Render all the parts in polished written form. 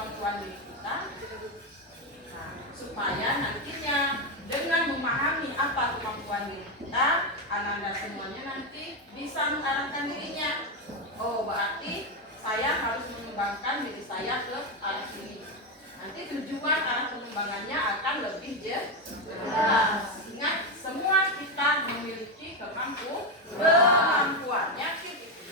kemampuan diri kita. Nah, supaya nantinya dengan memahami apa kemampuan diri kita, anak-anak semuanya nanti bisa mengarahkan dirinya. Oh, berarti saya harus mengembangkan diri saya ke arah sini. Nanti tujuan arah pengembangannya akan lebih jelas. Ingat, semua kita memiliki kemampuannya.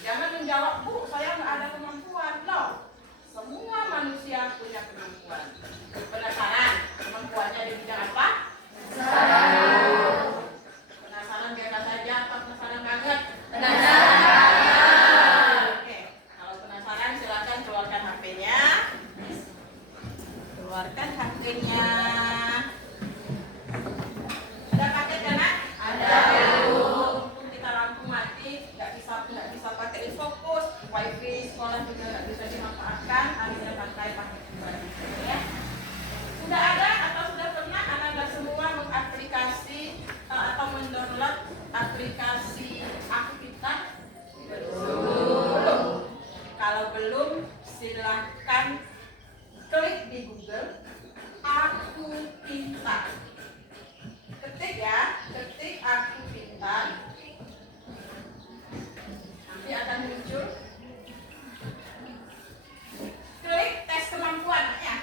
Jangan menjawab, Bu, saya nggak ada kemampuan. No, semua manusia punya kemampuan. Penasaran kemampuannya di bidang apa? Penasaran biasa saja atau penasaran banget? Penasaran. Oke, kalau penasaran silakan keluarkan HP-nya. Keluarkan HP-nya. Sudah pakai kan? Ada. Walaupun kita lampu mati, nggak bisa pakai fokus. Wifi sekolah juga nggak bisa dimanfaatkan. Akhirnya pakai kembali. Ya. Sudah ada atau sudah pernah anak-anak semua mengaplikasi atau mendownload aplikasi Aku Pintar? Belum. Kalau belum, silahkan klik di Google Aku Pintar. Ketik ya, ketik Aku Pintar. Nanti akan muncul. Klik tes kemampuan ya.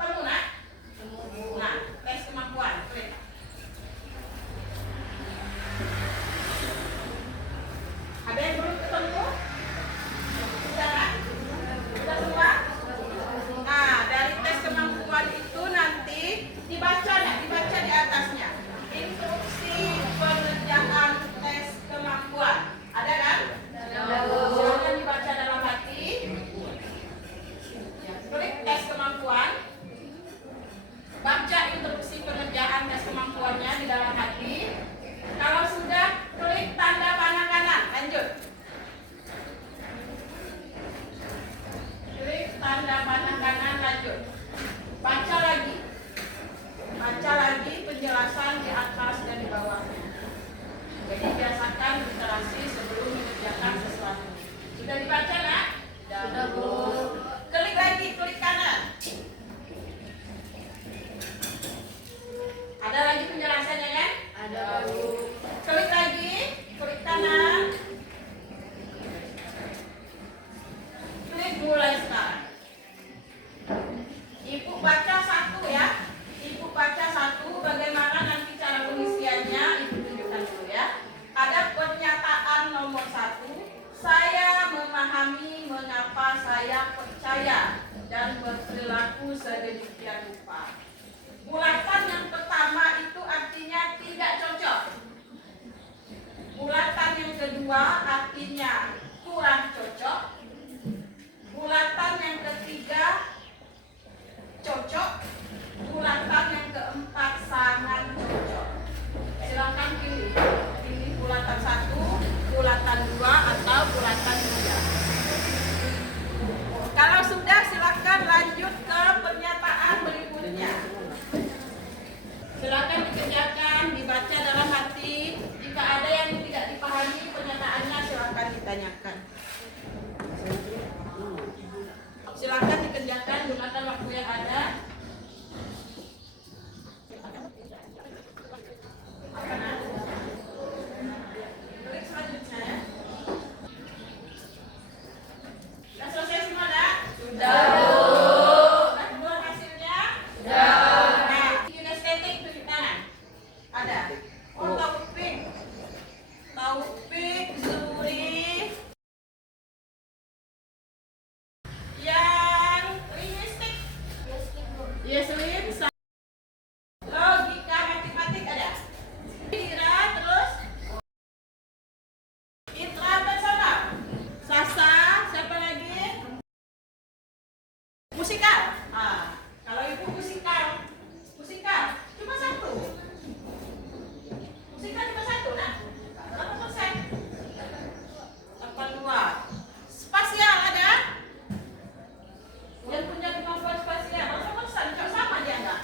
Ketemu nak? Nah, tes kemampuan, klik. Ada yang belum ketemu? Sudah kan? Sudah semua? Nah, dari tes kemampuan itu nanti dibaca di atasnya. Instruksi pengerjaan tes kemampuan. Ada kan? Silakan dibaca dalam hati. Klik tes kemampuan. Baca instruksi pengerjaan tes kemampuannya di dalam hati. Kalau sudah, klik tanda panah kanan. Lanjut. Klik tanda panah kanan, lanjut. Baca lagi. Baca lagi penjelasan di atas dan di bawahnya. Jadi biasakan literasi sebelum mengerjakan sesuatu. Sudah dibaca nak? Sudah, Bu. Klik lagi, klik kanan. Ada lagi penjelasannya kan? Ada, Bu. Klik lagi, klik kanan. Klik mulai sekarang. Ibu baca satu ya. Ibu baca satu, bagaimana nanti cara pengisiannya Ibu tunjukkan dulu ya. Ada pernyataan nomor 1. Saya memahami mengapa saya percaya dan berperilaku sedemikian rupa. Bulatan yang pertama itu artinya tidak cocok. Bulatan yang kedua artinya kurang cocok. Bulatan yang ketiga cocok. Bulatan yang keempat sangat cocok. Silakan pilih. Pilih bulatan 1, bulatan 2 atau bulatan 3. Kalau sudah, silakan lanjut ke pernyataan berikutnya. Silakan dikerjakan, dibaca dalam hati. Jika ada yang tidak dipahami pernyataannya, silakan ditanyakan. Silakan dikerjakan gunakan waktu yang ada. Klik selanjutnya ya. Sudah selesai semua dah? Sudah. Sudah keluar hasilnya? Sudah. Nah, kinestetik tunjuk tangan. Ada. Oh, Taufik Zuri. Yang linguistik. Yes, logika matematik ada. Kira terus. Itra bersama. Sasa, siapa lagi? Musikal. Kalau Ibu musikal. Cuma satu. Musikal cuma satu, nah. Berapa persen? 82. Spasial ada? Yang punya kemampuan spasial berapa persen? Sama dia enggak?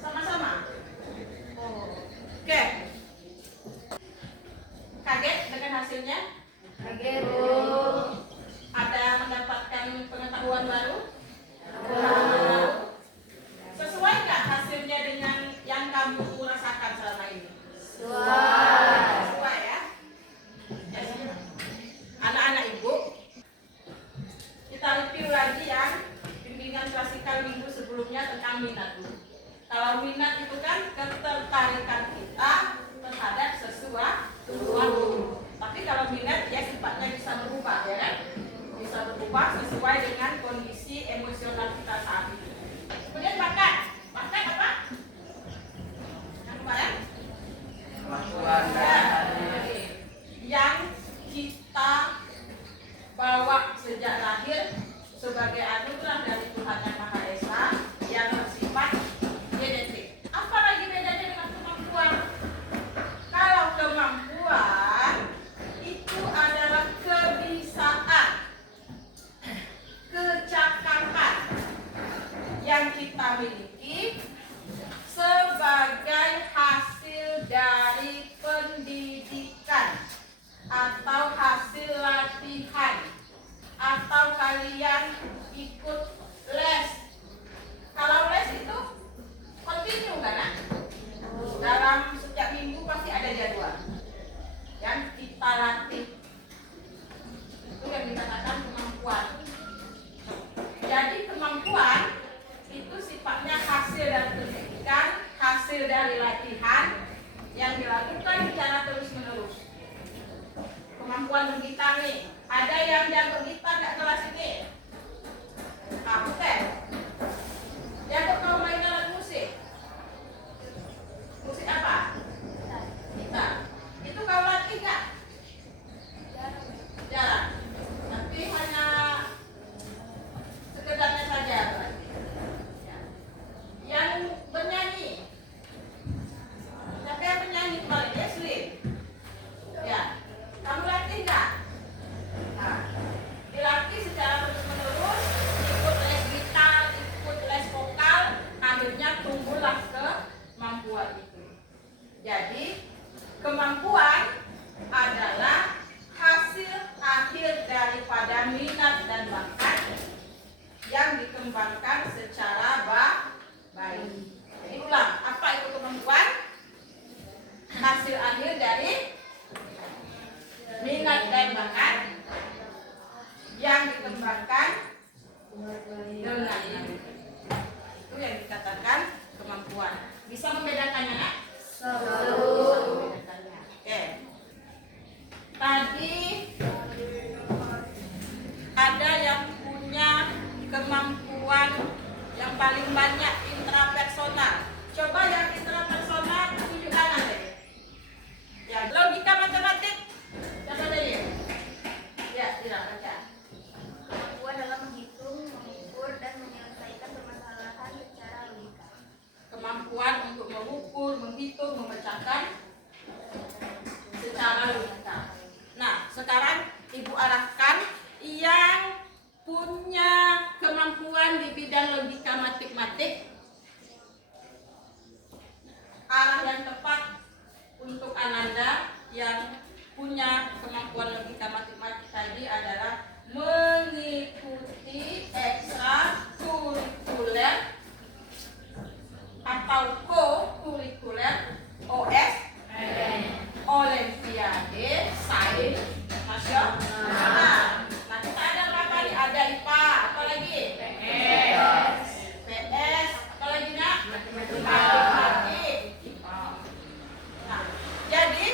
Sama-sama. Oke. Kaget dengan hasilnya? Kaget. Ada mendapatkan pengetahuan tahun baru? Sesuai nggak hasilnya dengan yang kamu rasakan selama ini? Sesuai ya? Yes. Anak-anak ibu, kita review lagi yang bimbingan klasikal minggu sebelumnya tentang minat dulu. Kalau minat itu kan ketertarikan kita terhadap sesuatu. Tapi kalau minat ya sifatnya bisa berubah, ya kan? Bisa berubah sesuai dengan kondisi emosional kita saat itu. Kemudian bakat apa? Yang kemarin? Kemampuan Yang kita bawa sejak lahir sebagai anugerah dari Tuhan Yang Maha Esa yang bersifat genetik. Apa lagi bedanya dengan kemampuan? Kalau kemampuan itu adalah kebiasaan, kecakapan yang kita miliki sebagai hasil dari pendidikan atau hasil latihan atau kalian ikut les. Kalau les itu continue kan? Dalam setiap minggu pasti ada jadwal yang kita latih. Itu yang dikatakan kemampuan. Jadi kemampuan itu sifatnya hasil dari pendidikan, hasil dari latihan yang dilakukan secara terus-menerus. Kemampuan bergitar nih, ada yang jago gitar nggak kelas ini? Kamu teh? Jago kau main alat musik? Musik apa? Gitar. Itu kau latih nggak? Jarang. Tapi hanya sekedarnya saja. Yang bernyanyi, siapa yang bernyanyi kemarin? Leslie. Ya, kamu latih nggak? Nah, dilatih secara terus-menerus, ikut les gitar, ikut les vokal, akhirnya tumbuhlah kemampuan itu. Jadi, kemampuan adalah hasil akhir daripada minat dan bakat yang dikembangkan secara baik. Jadi ulang, apa itu kemampuan? Hasil akhir dari minat dan bakat yang dikembangkan dengan baik. Itu yang dikatakan kemampuan. Bisa membedakannya nggak? Bisa membedakannya. Oke. Tadi ada yang punya kemampuan yang paling banyak intrapersonal. Coba yang intrapersonal tunjuk tangan deh. Ya, logika matematik. Coba deh. Ya, tidak baca. Kemampuan dalam menghitung, mengukur, dan menyelesaikan permasalahan secara logika. Kemampuan untuk mengukur, menghitung, memecahkan secara logika. Nah, sekarang Ibu arahkan yang punya kemampuan di bidang logika matematik. Arah yang tepat untuk Ananda yang punya kemampuan logika matematik tadi adalah mengikuti ekstrakurikuler atau co-kurikuler OS Olimpiade Sains Nasional. Nah, kita ada berapa nih? Ada IPA, apa lagi? PS, apa lagi nak? Matematik. Nah, jadi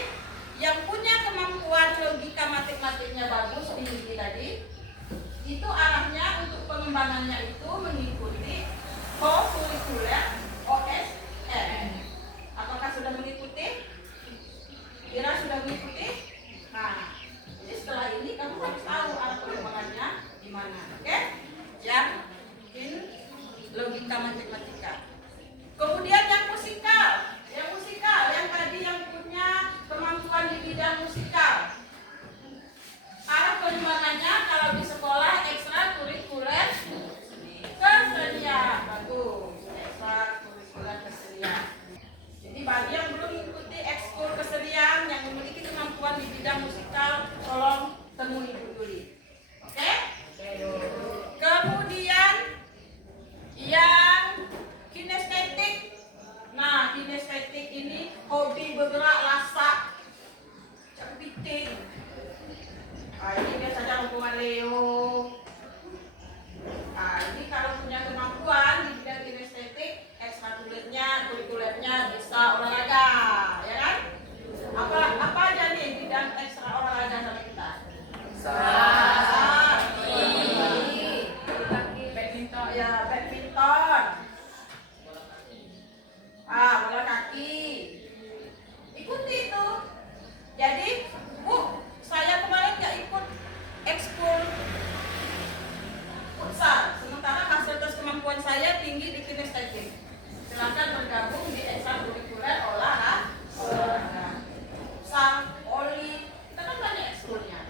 yang punya kemampuan logika matematiknya bagus tinggi tadi, itu arahnya untuk pengembangannya itu mengikuti co-kurikuler OSN. Apakah sudah mengikuti? Kira sudah mengikuti? Nah, jadi setelah ini kamu harus tahu arah pengembangannya di mana, oke? Yang mungkin logika matematika. Kemudian yang musikal, yang tadi yang punya kemampuan di bidang musikal. Arah pengembangannya kalau di sekolah ekstrakurikuler kesenian, bagus. Ekstrakurikuler kesenian. Jadi bagi yang belum mengikuti ekskul kesenian yang memiliki kemampuan di bidang musikal, tolong temui Ibu Yuli. Oke? Kemudian ya badminton. Bola kaki. Ikuti itu. Jadi, Bu, saya kemarin nggak ikut ekskul futsal. Sementara hasil tes kemampuan saya tinggi di kinestetik. Silakan bergabung di ekstrakurikuler olahraga. Futsal, voli, kita kan banyak ekskulnya.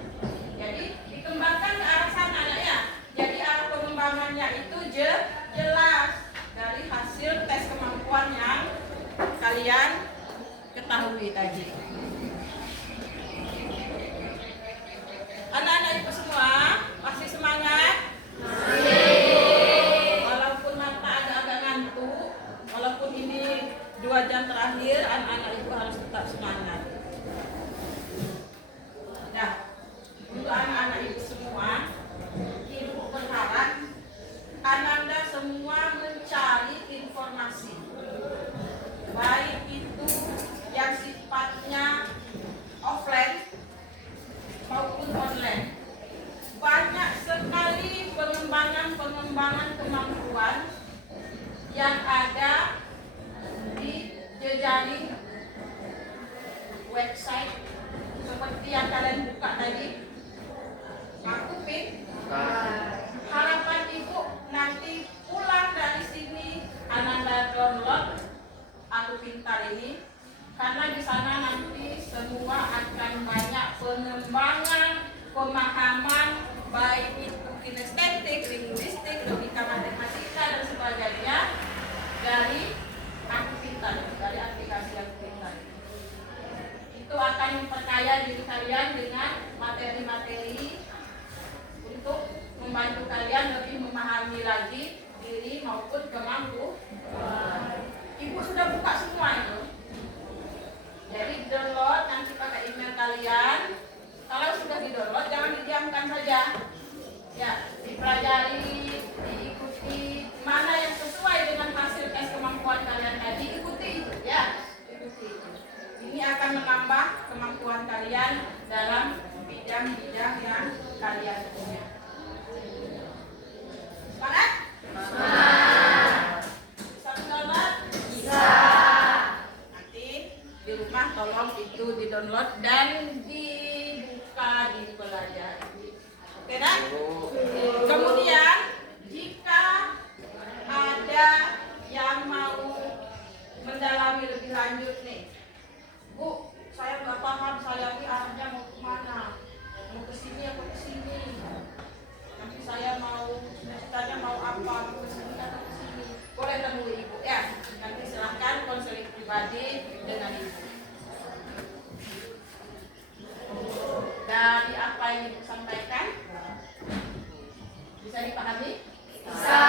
Jadi dikembangkan ke arah sana ya. Jadi arah pengembangannya itu jelas dari hasil tes kemampuan yang kalian ketahui tadi. Anak-anak ibu semua masih semangat? Walaupun mata agak-agak ngantuk, walaupun ini 2 jam terakhir, anak-anak ibu harus tetap semangat. Nah, untuk anak-anak ibu semua, ibu berharap Ananda semua mencari informasi, baik itu yang sifatnya offline maupun online. Banyak sekali pengembangan kemampuan yang ada di jejaring website seperti yang kalian buka tadi. Aku Pin, harapan ibu nanti pulang dari sini Ananda download Aku Pintar ini, karena di sana nanti semua akan banyak pengembangan pemahaman baik itu kinestetik, linguistik, logika matematika dan sebagainya dari Aku Pintar, dari aplikasi Aku Pintar. Itu akan memperkaya diri kalian dengan materi-materi untuk membantu kalian lebih memahami lagi diri maupun kemampuan. Ibu sudah buka semua itu. Jadi download nanti pakai email kalian. Kalau sudah di-download jangan didiamkan saja. Ya, dipelajari, diikuti mana yang sesuai dengan hasil tes kemampuan kalian tadi, ikuti itu ya. Ikuti itu. Ini akan menambah kemampuan kalian dalam bidang-bidang yang kalian punya. Semangat? Bisa mendownload? Bisa. Nanti di rumah tolong itu di-download dan dibuka, dipelajari. Oke, nak? Kemudian jika ada yang mau mendalami lebih lanjut nih, Bu, saya nggak paham saya ini arahnya mau kemana, mau ke sini atau ke sini. Nanti saya mau ceritanya mau apa, mau ke sini atau ke sini. Boleh temui ibu ya. Nanti silahkan konseling pribadi dengan ibu. Dari apa yang ibu sampaikan, bisa dipahami? Bisa.